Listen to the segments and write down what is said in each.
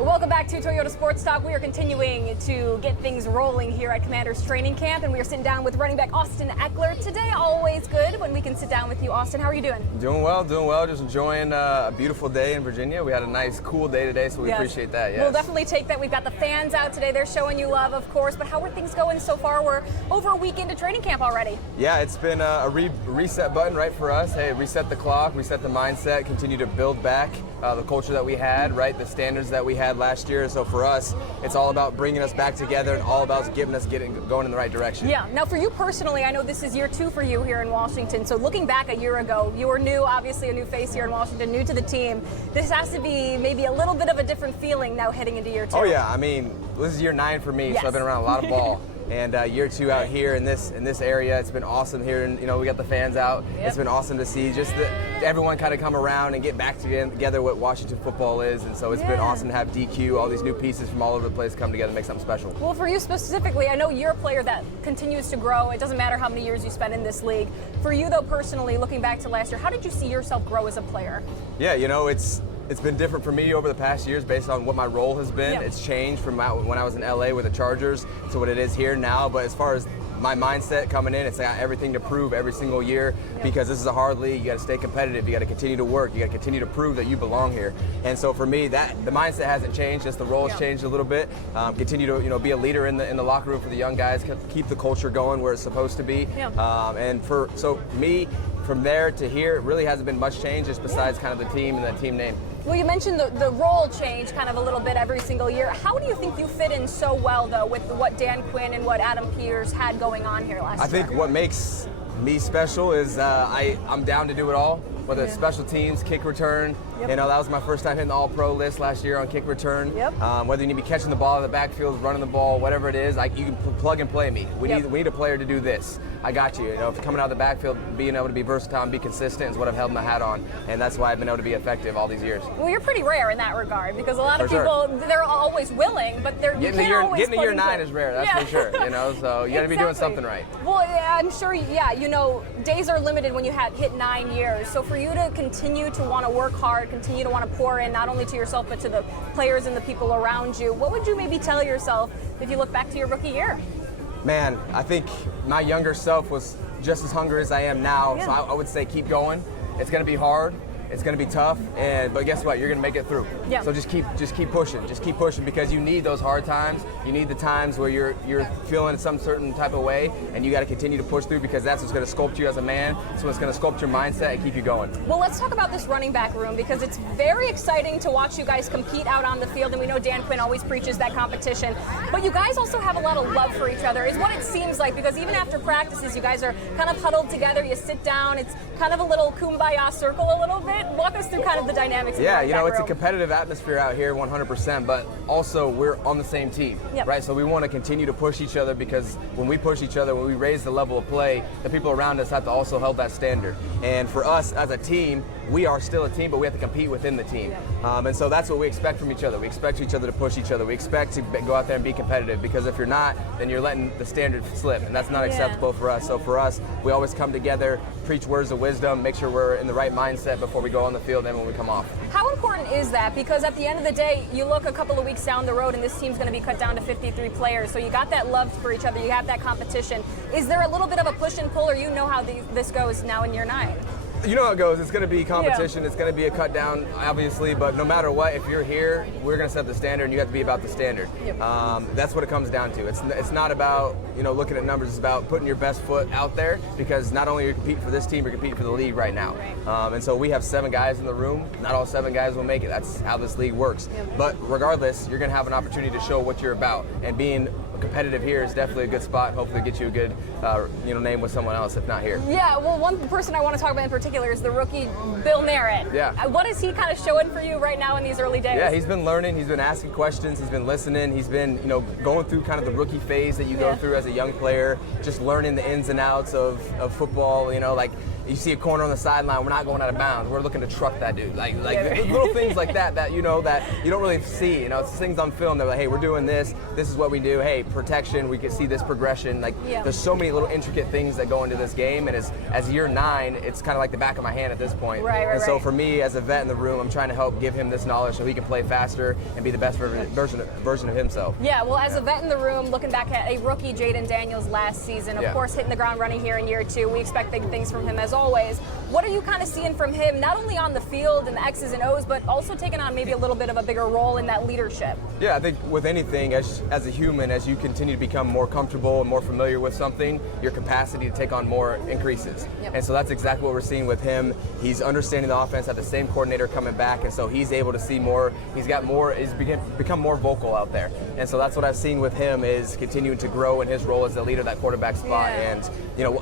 Welcome back to Toyota Sports Talk. We are continuing to get things rolling here at Commanders Training Camp, and we are sitting down with running back Austin Ekeler. Today, always good when we can sit down with you. Austin, how are you doing? Doing well. Just enjoying a beautiful day in Virginia. We had a nice, cool day today, so we appreciate that. Yes. We'll definitely take that. We've got the fans out today. They're showing you love, of course, but how are things going so far? We're over a week into training camp already. Yeah, it's been a reset button, right, for us. Hey, reset the clock, reset the mindset, continue to build back the culture that we had, right, the standards that we had last year. So for us, it's all about bringing us back together and all about going in the right direction. Yeah. Now, for you personally, I know this is year 2 for you here in Washington. So looking back a year ago, you were new, obviously a new face here in Washington, new to the team. This has to be maybe a little bit of a different feeling now heading into year 2. Oh yeah, I mean, this is year 9 for me, so I've been around a lot of ball. And year 2 out here in this area, it's been awesome here, and we got the fans out. Yep. It's been awesome to see just everyone kind of come around and get back together what Washington football is, and so it's been awesome to have DQ, all these new pieces from all over the place come together and make something special. Well, for you specifically, I know you're a player that continues to grow. It doesn't matter how many years you spend in this league. For you, though, personally, looking back to last year, how did you see yourself grow as a player? Yeah, it's been different for me over the past years based on what my role has been. Yep. It's changed from when I was in LA with the Chargers to what it is here now. But as far as my mindset coming in, it's got everything to prove every single year because this is a hard league. You got to stay competitive. You got to continue to work. You got to continue to prove that you belong here. And so for me, the mindset hasn't changed. Just the role has changed a little bit. Continue to be a leader in the locker room for the young guys. Keep the culture going where it's supposed to be. So me, from there to here, it really hasn't been much change just besides kind of the team and the team name. Well, you mentioned the role change kind of a little bit every single year. How do you think you fit in so well, though, with what Dan Quinn and what Adam Peters had going on here last year? I think what makes me special is I'm down to do it all, whether it's special teams, kick return. That was my first time hitting the All-Pro list last year on kick return. Whether you need to be catching the ball in the backfield, running the ball, whatever it is, you can plug and play me. We need a player to do this. I got you. Coming out of the backfield, being able to be versatile and be consistent is what I've held my hat on, and that's why I've been able to be effective all these years. Well, you're pretty rare in that regard because a lot of people, they're always willing, but you can't always getting to year 9 is rare, that's for sure. So you got to be doing something right. Well, I'm sure, days are limited when you hit 9 years. So for you to continue to want to work hard, continue to want to pour in not only to yourself but to the players and the people around you, what would you maybe tell yourself if you look back to your rookie year? Man, I think my younger self was just as hungry as I am now, so I would say keep going. It's going to be hard. It's going to be tough, but guess what? You're going to make it through. So just keep pushing because you need those hard times. You need the times where you're feeling some certain type of way, and you got to continue to push through because that's what's going to sculpt you as a man. It's what's going to sculpt your mindset and keep you going. Well, let's talk about this running back room because it's very exciting to watch you guys compete out on the field, and we know Dan Quinn always preaches that competition. But you guys also have a lot of love for each other, is what it seems like, because even after practices, you guys are kind of huddled together. You sit down. It's kind of a little kumbaya circle a little bit. Walk us through kind of the dynamics of the running back room. It's a competitive atmosphere out here 100%, but also we're on the same team, right? So we want to continue to push each other because when we push each other, when we raise the level of play, the people around us have to also hold that standard. And for us as a team, we are still a team, but we have to compete within the team. And so that's what we expect from each other. We expect each other to push each other. We expect to go out there and be competitive because if you're not, then you're letting the standard slip, and that's not acceptable for us. So for us, we always come together, preach words of wisdom, make sure we're in the right mindset before we go on the field and when we come off. How important is that? Because at the end of the day, you look a couple of weeks down the road and this team's going to be cut down to 53 players. So you got that love for each other. You have that competition. Is there a little bit of a push and pull, or you know how this goes now in year 9? You know how it goes. It's going to be competition. It's going to be a cut down, obviously. But no matter what, if you're here, we're going to set the standard, and you have to be about the standard. That's what it comes down to. It's not about looking at numbers. It's about putting your best foot out there because not only are you competing for this team, you're competing for the league right now. And so we have 7 guys in the room. Not all 7 guys will make it. That's how this league works. But regardless, you're going to have an opportunity to show what you're about. And being competitive here is definitely a good spot. Hopefully get you a good name with someone else if not here. Yeah, well, one person I want to talk about in particular is the rookie Bill Merritt. What is he kind of showing for you right now in these early days? Yeah, he's been learning. He's been asking questions. He's been listening. He's been going through kind of the rookie phase that you go through as a young player, just learning the ins and outs of football. Like you see a corner on the sideline, we're not going out of bounds. We're looking to truck that dude. Like little things like that that you don't really see. It's things on film. They're like, hey, we're doing this. This is what we do. Hey, protection. We can see this progression. There's so many little intricate things that go into this game. And as year 9, it's kind of like the back of my hand at this point. Right. So for me, as a vet in the room, I'm trying to help give him this knowledge so he can play faster and be the best version of himself. Yeah, well, as a vet in the room, looking back at a rookie Jaden Daniels last season, of course, hitting the ground running here in year 2, we expect big things from him as always. What are you kind of seeing from him, not only on the field and the X's and O's, but also taking on maybe a little bit of a bigger role in that leadership? Yeah, I think with anything, as a human, as you continue to become more comfortable and more familiar with something, your capacity to take on more increases. And so that's exactly what we're seeing with him. He's understanding the offense, had the same coordinator coming back, and so he's able to see more. He's become more vocal out there. And so that's what I've seen with him, is continuing to grow in his role as the leader of that quarterback spot. And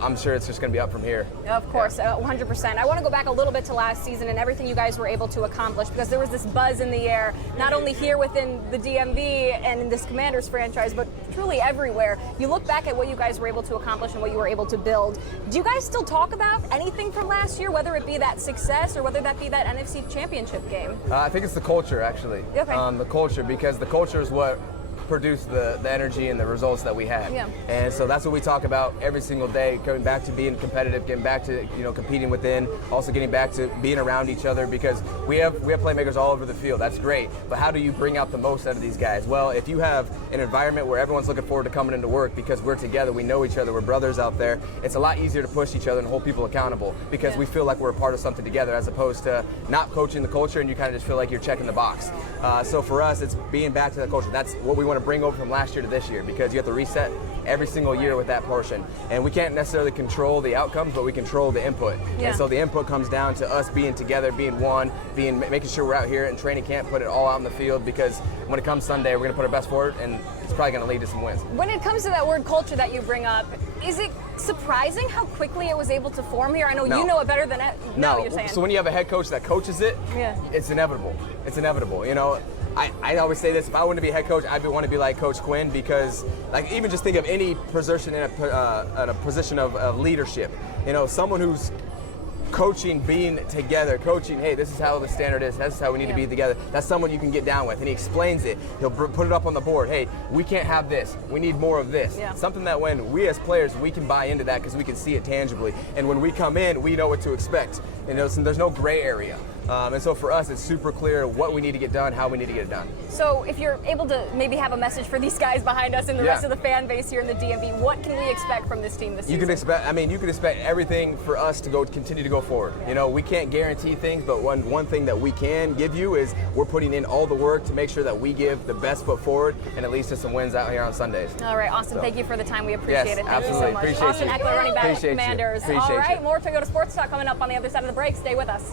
I'm sure it's just going to be up from here. Of course, 100%. I want to go back a little bit to last season and everything you guys were able to accomplish, because there was this buzz in the air, not only here within the DMV and in this Commanders franchise, but truly everywhere. You look back at what you guys were able to accomplish and what you were able to build. Do you guys still talk about anything from last year, whether it be that success or whether that be that NFC Championship game? I think it's the culture, actually. The culture, because the culture is what produce the energy and the results that we have. And so that's what we talk about every single day, coming back to being competitive, getting back to competing within, also getting back to being around each other, because we have playmakers all over the field. That's great, but how do you bring out the most out of these guys? Well, if you have an environment where everyone's looking forward to coming into work because we're together, we know each other, we're brothers out there, it's a lot easier to push each other and hold people accountable, because we feel like we're a part of something together, as opposed to not coaching the culture and you kind of just feel like you're checking the box. So for us, it's being back to the culture. That's what we want to bring over from last year to this year, because you have to reset every single year with that portion. And we can't necessarily control the outcomes, but we control the input. And so the input comes down to us being together, being one, making sure we're out here in training camp, put it all out in the field, because when it comes Sunday, we're going to put our best forward, and it's probably going to lead to some wins. When it comes to that word culture that you bring up, is it surprising how quickly it was able to form here? I know you know it better than you're saying. So when you have a head coach that coaches it, it's inevitable. It's inevitable. I always say this: if I wanted to be a head coach, I'd want to be like Coach Quinn, because, like, even just think of any position in a position of leadership. Someone who's coaching, being together, coaching, hey, this is how the standard is, this is how we need to be together. That's someone you can get down with, and he explains it. He'll put it up on the board. Hey, we can't have this. We need more of this. Something that when we as players, we can buy into that because we can see it tangibly. And when we come in, we know what to expect. So there's no gray area. And so for us, it's super clear what we need to get done, how we need to get it done. So if you're able to maybe have a message for these guys behind us and the rest of the fan base here in the DMV, what can we expect from this team this season? You can expect everything for us to continue to go forward. We can't guarantee things, but one thing that we can give you is we're putting in all the work to make sure that we give the best foot forward, and at least to some wins out here on Sundays. All right, Austin, thank you for the time. We appreciate it. Thank you so much. Appreciate Austin Ekeler, running back, Commanders. All right, more Toyota Sports Talk coming up on the other side of the break. Stay with us.